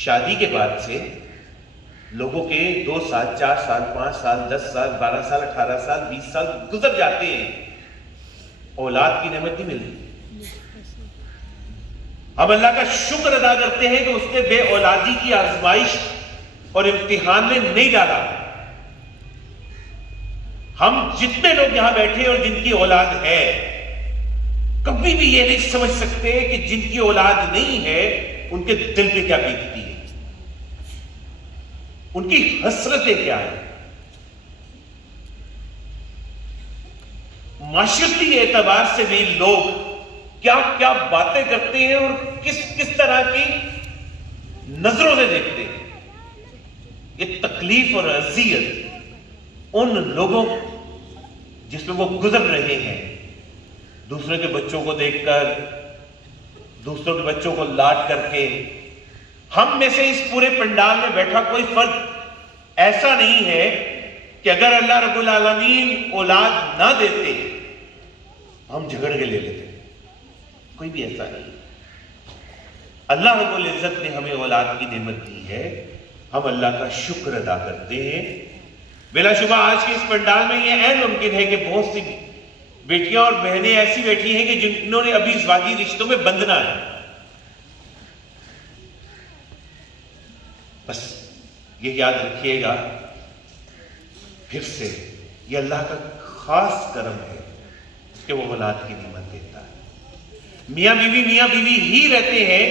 شادی کے بعد سے لوگوں کے 2 سال 4 سال 5 سال 10 سال 12 سال 18 سال 20 سال گزر جاتے ہیں، اولاد کی نعمت نہیں ملتی۔ ہم اللہ کا شکر ادا کرتے ہیں کہ اس نے بے اولادی کی آزمائش اور امتحان میں نہیں ڈالا۔ ہم جتنے لوگ یہاں بیٹھے اور جن کی اولاد ہے، کبھی بھی یہ نہیں سمجھ سکتے کہ جن کی اولاد نہیں ہے ان کے دل پہ کیا بیتتی ہے، ان کی حسرتیں کیا ہیں۔ معاشرتی اعتبار سے بھی لوگ کیا کیا باتیں کرتے ہیں اور کس طرح کی نظروں سے دیکھتے ہیں۔ یہ تکلیف اور اذیت ان لوگوں جس میں وہ گزر رہے ہیں، دوسرے کے بچوں کو دیکھ کر، دوسروں کے بچوں کو لاڈ کر کے۔ ہم میں سے اس پورے پنڈال میں بیٹھا کوئی فرد ایسا نہیں ہے کہ اگر اللہ رب العالمین اولاد نہ دیتے ہم جھگڑ کے لے لیتے، کوئی بھی ایسا نہیں۔ اللہ رب العزت نے ہمیں اولاد کی نعمت دی ہے، ہم اللہ کا شکر ادا کرتے ہیں۔ بلا شبہ آج کے اس پنڈال میں یہ عین ممکن ہے کہ بہت سی بیٹیاں اور بہنیں ایسی بیٹھی ہیں کہ جنہوں نے ابھی ازواجی رشتوں میں بندنا ہے۔ بس یہ یاد رکھیے گا پھر سے، یہ اللہ کا خاص کرم ہے کہ وہ اولاد کی نعمت دیتا ہے۔ میاں بیوی ہی رہتے ہیں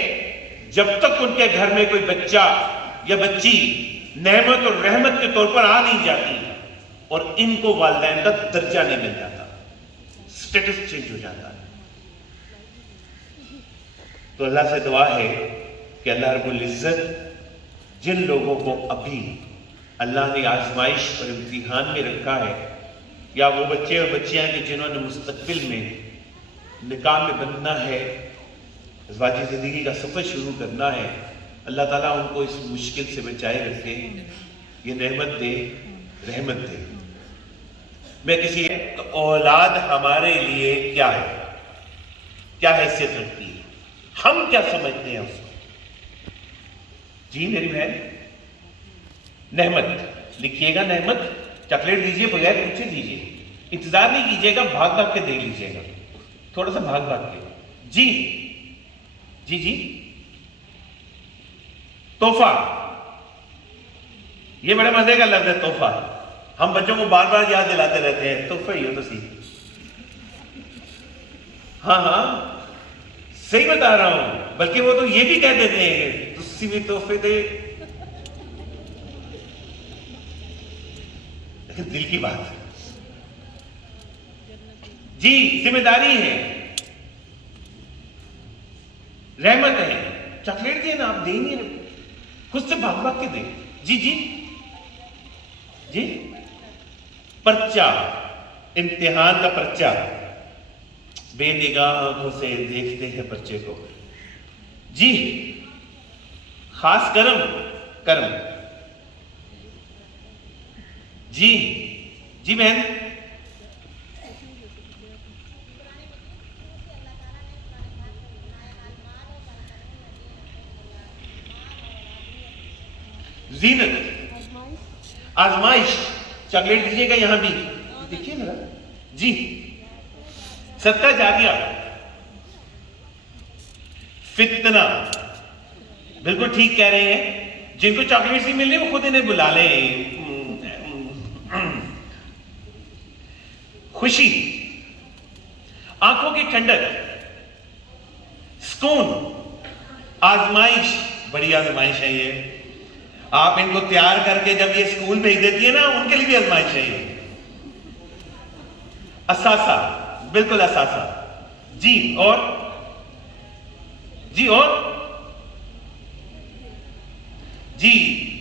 جب تک ان کے گھر میں کوئی بچہ یا بچی نعمت اور رحمت کے طور پر آ نہیں جاتی اور ان کو والدین کا درجہ نہیں مل جاتا، سٹیٹس چینج ہو جاتا ہے۔ تو اللہ سے دعا ہے کہ اللہ رب العزت جن لوگوں کو ابھی اللہ نے آزمائش اور امتحان میں رکھا ہے، یا وہ بچے اور بچیاں کہ جنہوں نے مستقبل میں نکاح میں بننا ہے، ازواجی زندگی کا سفر شروع کرنا ہے، اللہ تعالیٰ ان کو اس مشکل سے بچائے رکھے، یہ نعمت دے، رحمت دے۔ میں کسی تو اولاد ہمارے لیے کیا ہے، کیا حیثیت رکھتی ہے، ہم کیا سمجھتے ہیں اس کو؟ جی میری بہن، نعمت لکھیے گا، نعمت چاکلیٹ دیجیے بغیر پوچھے دیجیے، انتظار نہیں کیجیے گا، بھاگ بھاگ کے دے لیجیے گا، تھوڑا سا بھاگ بھاگ کے۔ جی جی جی تحفہ، یہ بڑے مزے کا لفظ ہے تحفہ، ہم بچوں کو بار بار یاد دلاتے رہتے ہیں تحفہ ہی ہو تو سی۔ ہاں ہاں صحیح بتا رہا ہوں، بلکہ وہ تو یہ بھی کہہ دیتے ہیں کہ تسی بھی تحفے دے، لیکن دل کی بات ہے۔ جی ذمہ داری ہے، رحمت ہے، چاکلیٹ دیں نا، آپ دیں گے خود سے بھاگ بھاگ کے دیں۔ جی جی جی پرچہ، امتحان کا پرچہ، بے نگاہ آنکھوں سے دیکھتے ہیں پرچے کو۔ جی خاص کرم۔ جی جی بہن، زینت، آزمائش، چاکلیٹ دیجیے گا یہاں بھی، دیکھیے نا جی، صدقہ جاریہ، فتنہ، بالکل ٹھیک کہہ رہے ہیں، جن کو چاکلیٹ نہیں مل رہی وہ خود انہیں بلا لیں۔ خوشی، آنکھوں کی ٹھنڈک، سکون، آزمائش، بڑی آزمائش ہے یہ، آپ ان کو تیار کر کے جب یہ اسکول بھیج دیتی ہے نا، ان کے لیے بھی آزمائش ہے یہ۔ اثاثہ، بالکل اثاثہ، جی اور جی اور جی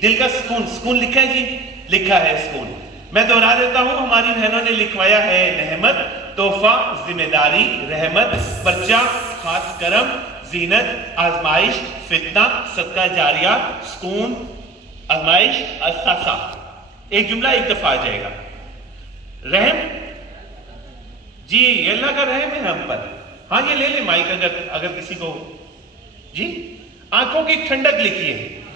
دل کا سکون لکھا ہے، جی لکھا ہے سکون۔ میں دہرا دیتا ہوں، ہماری بہنوں نے لکھوایا ہے نعمت، تحفہ، ذمہ داری، رحمت، پرچہ، خاص کرم، زینت، آزمائش، فتنہ، صدقہ جاریہ، سکون، آزمائش، اثاثہ۔ ایک جملہ ایک دفعہ آ جائے گا۔ رحم، جی یہ اللہ کا رحم ہے ہم پر۔ ہاں یہ لے لیں مائک اگر کسی کو۔ جی آنکھوں کی ٹھنڈک لکھیے،